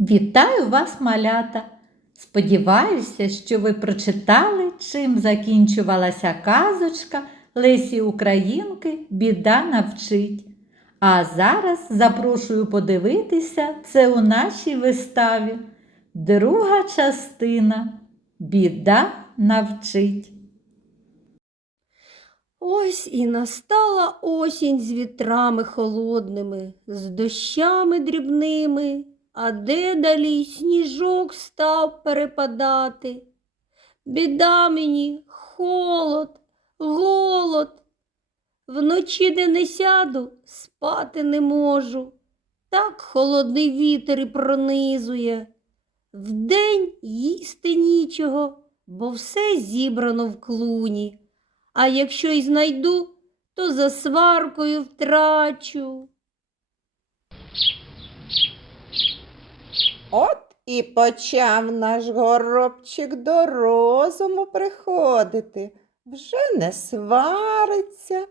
Вітаю вас, малята! Сподіваюся, що ви прочитали, чим закінчувалася казочка Лесі Українки Біда навчить. А зараз запрошую подивитися це у нашій виставі. Друга частина Біда навчить. Ось і настала осінь з вітрами холодними, з дощами дрібними, а де далі сніжок став перепадати. Біда мені, холод, голод. Вночі, де не сяду, спати не можу. Так холодний вітер і пронизує. Вдень їсти нічого, бо все зібрано в клуні. А якщо й знайду, то за сваркою втрачу. От і почав наш горобчик до розуму приходити, вже не свариться.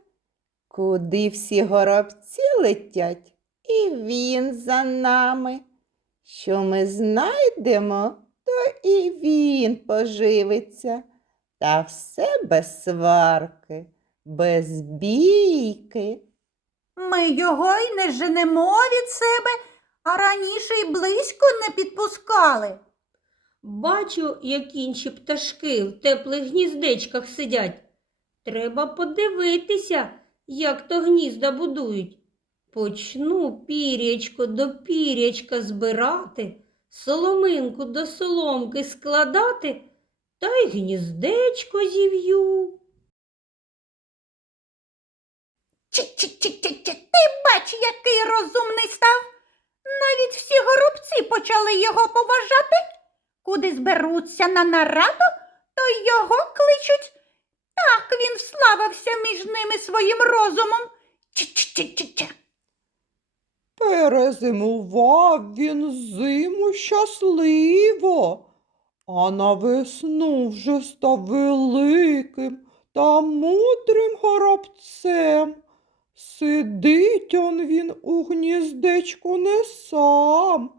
Куди всі горобці летять, і він за нами. Що ми знайдемо, то і він поживиться. Та все без сварки, без бійки. Ми його й не женемо від себе, а раніше й близько не підпускали. Бачу, як інші пташки в теплих гніздечках сидять. Треба подивитися, як то гнізда будують. Почну пірячко до пірячка збирати, соломинку до соломки складати, та й гніздечко зів'ю. Чи-чи-чи-чи-чи, ти бач, який розумний став. Навіть всі горобці почали його поважати. Куди зберуться на нараду, то його кличуть. Так він вславився між ними своїм розумом. Чи-чи-чи-чи-чи. Перезимував він зиму щасливо, а на весну вже став великим та мудрим горобцем. Сидить он він у гніздечку не сам,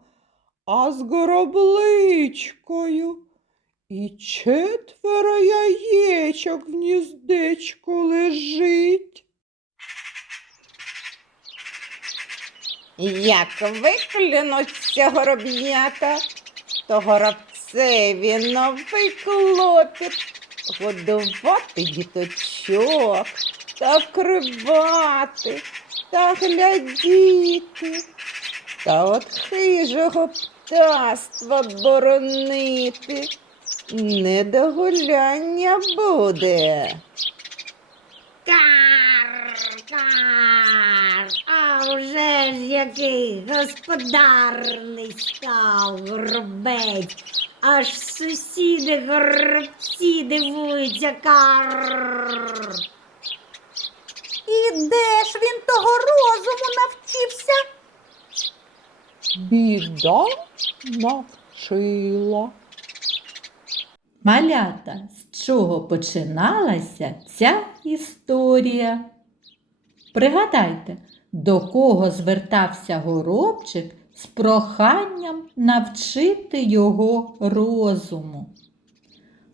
а з горобличкою. І четверо яєчок в гніздечку лежить. Як виклянуться гороб'ята, то горобцеві новий клопіт годувати діточок та вкривати та глядіти, та от хижого птаства боронити. Не до гуляння буде. Кар, кар, а вже ж який господарний став горобець. Аж сусіди горобці дивуються кар. І де ж він того розуму навчився? Біда навчила. Малята, з чого починалася ця історія? Пригадайте, до кого звертався горобчик з проханням навчити його розуму.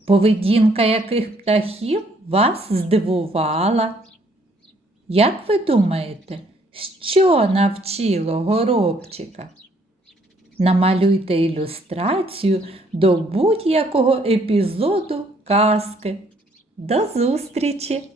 Поведінка яких птахів вас здивувала? Як ви думаєте, що навчило горобчика? Намалюйте ілюстрацію до будь-якого епізоду казки. До зустрічі!